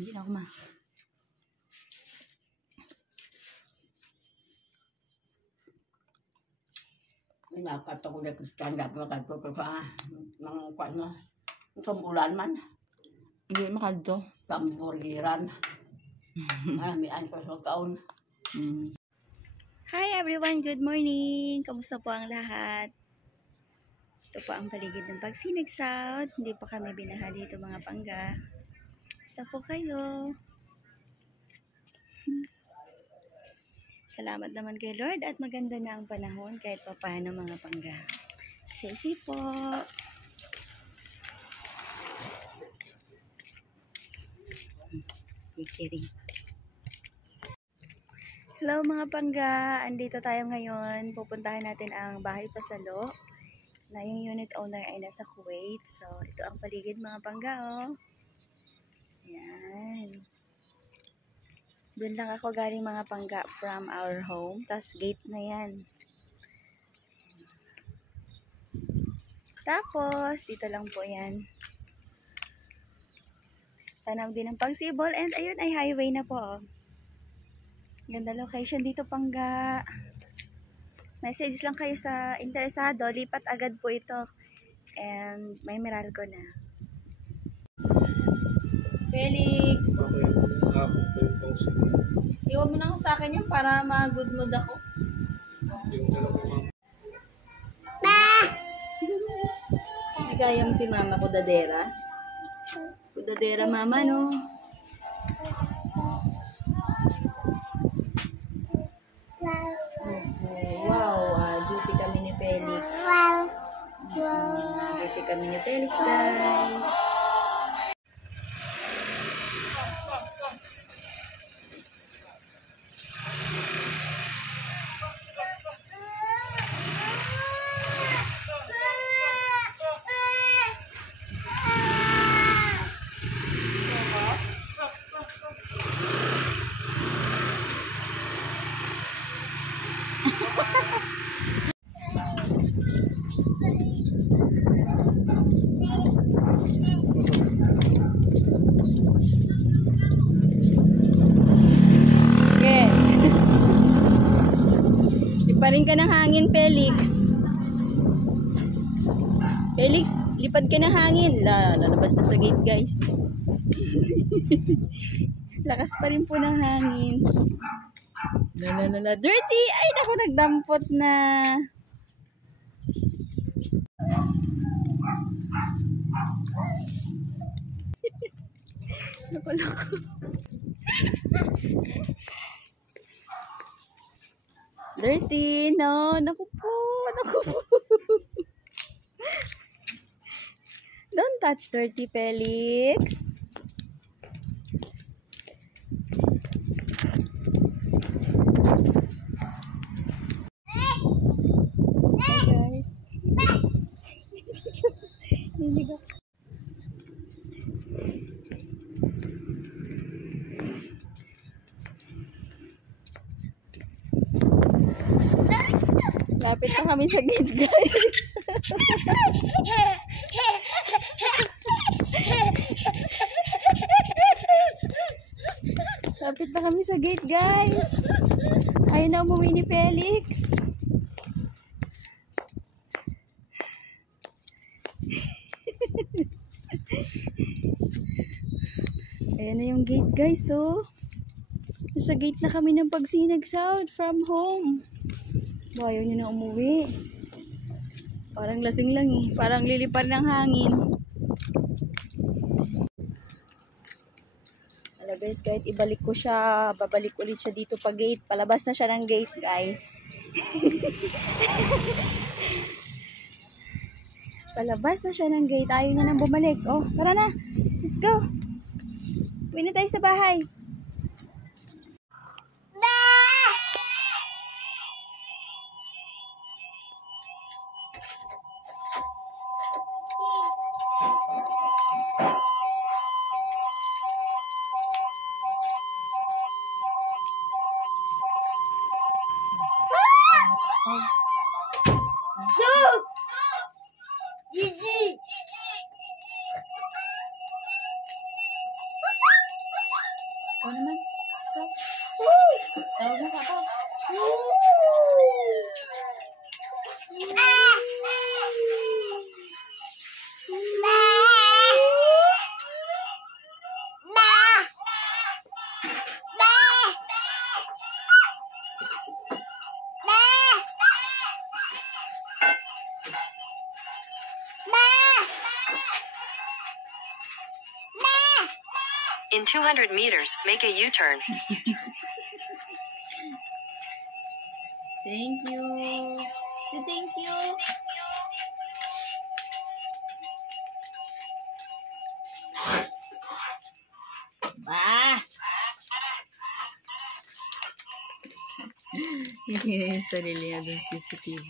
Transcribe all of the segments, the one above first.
Hindi na ako ma. Inakat ako na tanggap na kadto ko pa ng kwano. Tumbulan man. Hindi makadto. Pamburiran. Maramihan ko sa kaon. Hi everyone, good morning. Kamusta po ang lahat? Ito po ang paligid ng Pagsinag South. Hindi pa kami binaha dito mga pangga. Basta po kayo. Salamat naman kay Lord at maganda na ang panahon kahit pa paano mga pangga. Stay safe po. Kikiring. Hello mga pangga, andito tayo ngayon. Pupuntahan natin ang Bahay Pasalo na yung unit owner ay nasa Kuwait. So ito ang paligid mga pangga oh. Yan. Doon lang ako galing mga pangga from our home. Tas gate na yan. Tapos dito lang po yan. Tanaw din ng Pagsibol and ayun ay highway na po. Ganda location dito pangga. Message lang kayo sa interesado, lipat agad po ito. And may Meralco na. Felix, iwan mo na sa akin yan para ma-good mood ako. Nagaya mo si mama kudadera. Kudadera mama no. Wow, duty kami ni Felix. Duty kami ni Felix, guys. Liparin ka ng hangin, Felix. Felix, lipad ka ng hangin. Lalabas na sa gate, guys. Lakas pa rin po ng hangin. Dirty! Ay, naku, nagdampot na. Naku. Dirty, no. Naku po. Don't touch dirty, Felix. Hi, guys. Lapit na kami sa gate, guys. Lapit na kami sa gate, guys. Ayaw na umuwi ni Felix. Ayan na yung gate, guys, oh. Nasa gate na kami ng Pagsinag South from home. Ayaw niya na umuwi. Parang lasing lang eh. Parang lilipar ng hangin. Alam guys, kahit ibalik ko siya, babalik ulit siya dito pa gate. Palabas na siya ng gate, guys. Palabas na siya ng gate. Ayaw niya nang bumalik. Oh, tara na. Let's go. Uwi na tayo sa bahay. In 200 meters, make a U-turn. Thank you. So, thank you. Ah! Yung sarili niya dun sa CCTV.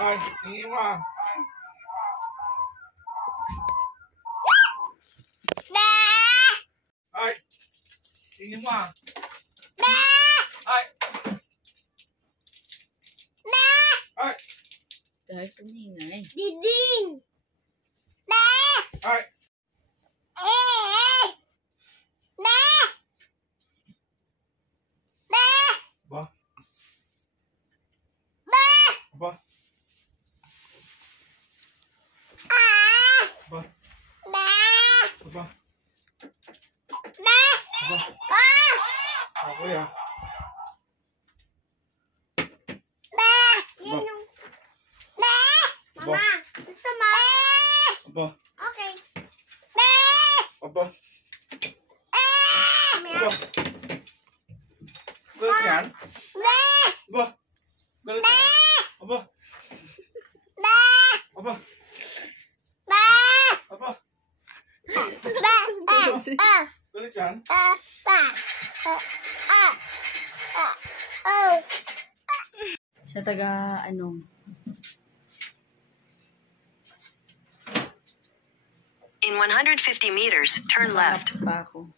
Ay, iiwan. Ay, iiwan. Ay. Ay. Dahil kumingay. Diding! Ay. Ba. Ba. Ba. Ba. Ba. Ako ya. Yan yung... Ba. Mama, gusto mo? Ba. Okay. Ba. Meow. Ba. Galit yan? Ba. Galit yan? Aba. Aba. Aba. Galit yan? Siya taga, ano, In 150 meters, turn left. laps pa ako.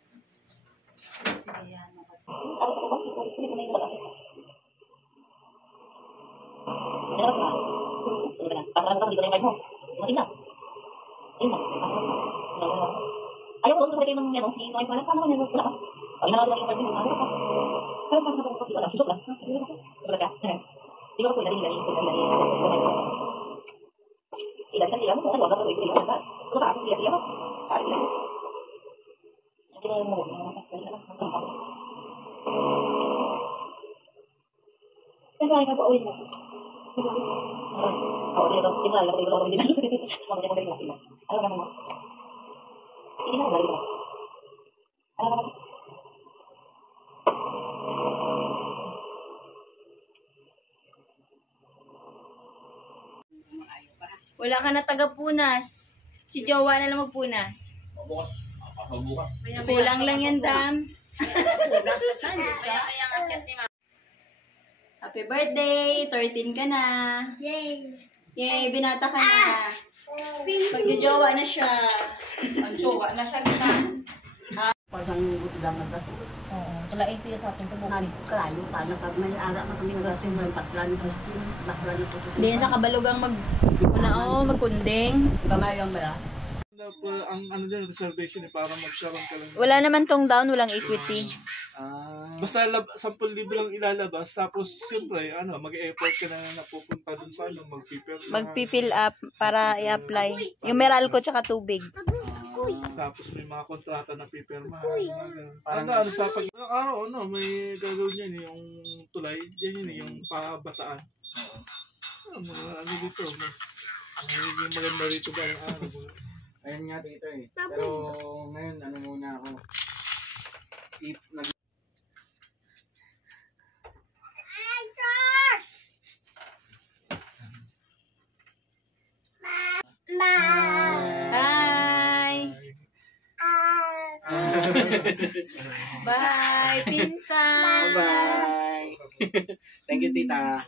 Sige, yan. Ayaw ko sa kayo ng ano, si Noy Pala, paano naman wala ka? Pag nalala ko kayo ng ano ka? Pero pas na ko wala, susok lang. Wala ka. Di ko ko dali. Ilan sa ilan mo ano wala ko ito ka. Wala ako siya mo. Ay. Kaya mo. Kaya ay ka po ulit na. Ako dito, tingnan lang ko dito. Ako dito. Alam mo. Ini kan lagi. Wala ka na taga-punas. Si Jowa na lang magpunas. Bukas. Kulang lang yan, Dam. Happy birthday! 13 ka na. Yay! Yay, binata ka na. Pag-jowa na siya. Ang jowa na siya kita. Parang buti lang ang gato. Oo, kalain ko sa atin sa Nari ko kalayo pa. Pag may ara na kami ng simbahan, patlan ko. Baklan ko. Hindi sa kabalugang magkunding. Kamay lang ba? Ang ano din, reservation para magkaroon ka lang. Wala naman tong down, walang equity. Basta 10,000 lang ilalabas, tapos siyempre, mag-e-effort ka na napupunta dun sa mag-prepare. Magpi-fill up para i-apply. Yung Meralco tsaka tubig. Tapos may mga kontrata na pipirma. Ano sa pag araw may gagawin yan yung tulay, yan yun yung pabataan. Ano dito? Magiging maganda dito ba yung Ayun nga dito eh. Pero ngayon, ano muna ako. If nag... Bye! Bye, pinsan! Bye! Thank you, tita.